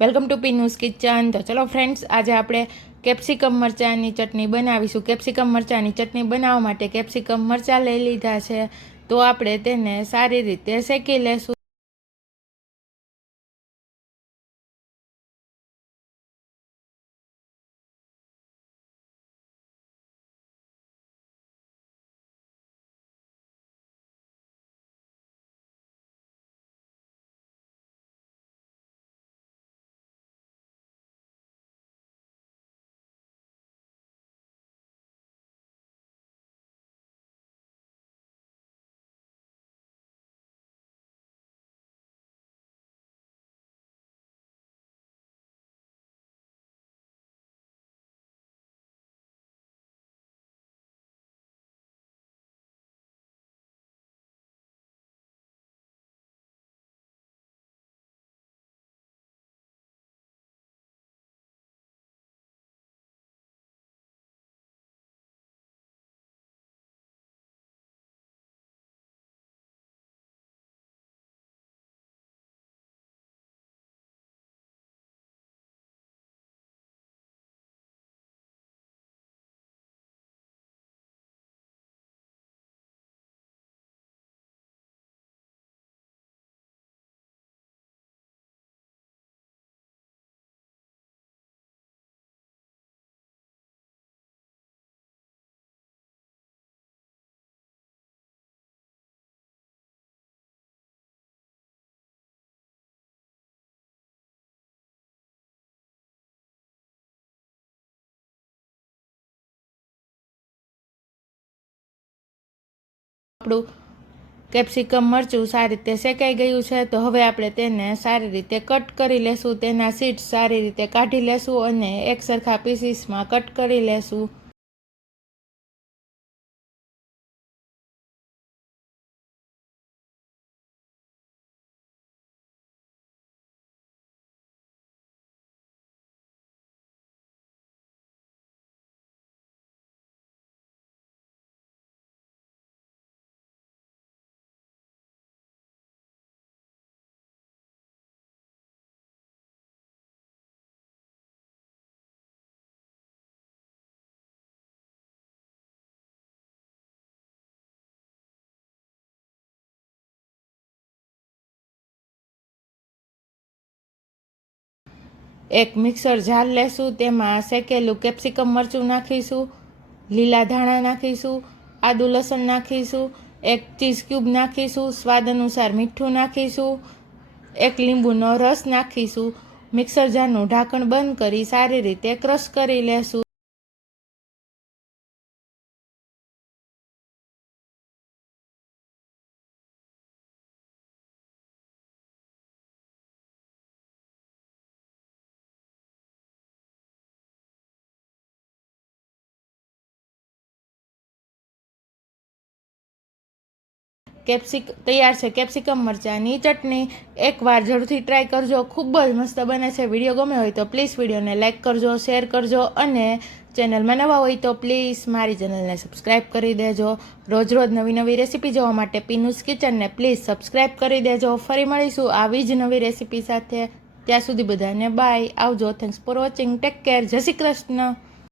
Welcome to પીનુસ kitchen. તો ચલો friends આજે આપણે કેપ્સિકમ મરચાંની ચટણી બનાવીશું. કેપ્સિકમ મરચાંની ચટણી બનાવવા માટે કેપ્સિકમ મરચાં લઈ લીધા છે. તો આપણે તેને સારી રીતે શેકી લેશું. આપણું કેપ્સિકમ મરચું સારી રીતે શેકાઈ ગયું છે, તો હવે આપણે તેને સારી રીતે કટ કરી લેશું. તેના સીડ્સ સારી રીતે કાઢી લેશું અને એક સરખા પીસીસમાં કટ કરી લેશું. એક મિક્સર જાર લેશું, તેમાં શેકેલું કેપ્સિકમ મરચું નાખીશું, લીલા ધાણા નાખીશું, આદુ લસણ નાખીશું, એક ચીઝ ક્યુબ નાખીશું, સ્વાદ અનુસાર મીઠું નાખીશું, એક લીંબુનો રસ નાખીશું. મિક્સર જારનું ઢાંકણ બંધ કરી સારી રીતે ક્રશ કરી લેશું. કેપ્સિક તૈયાર છે, કેપ્સિકમ મરચાંની ચટણી. એકવાર જરૂરથી ટ્રાય કરજો, ખૂબ જ મસ્ત બને છે. વીડિયો ગમે હોય તો પ્લીઝ વિડીયોને લાઇક કરજો શેર કરજો અને ચેનલમાં નવા હોય તો પ્લીઝ મારી ચેનલને સબસ્ક્રાઈબ કરી દેજો. રોજ રોજ નવી નવી રેસીપી જોવા માટે પીનુસ કિચનને પ્લીઝ સબસ્ક્રાઈબ કરી દેજો. ફરી મળીશું આવી જ નવી રેસીપી સાથે. ત્યાં સુધી બધાને બાય આવજો. Thanks for watching take care જય શ્રી કૃષ્ણ.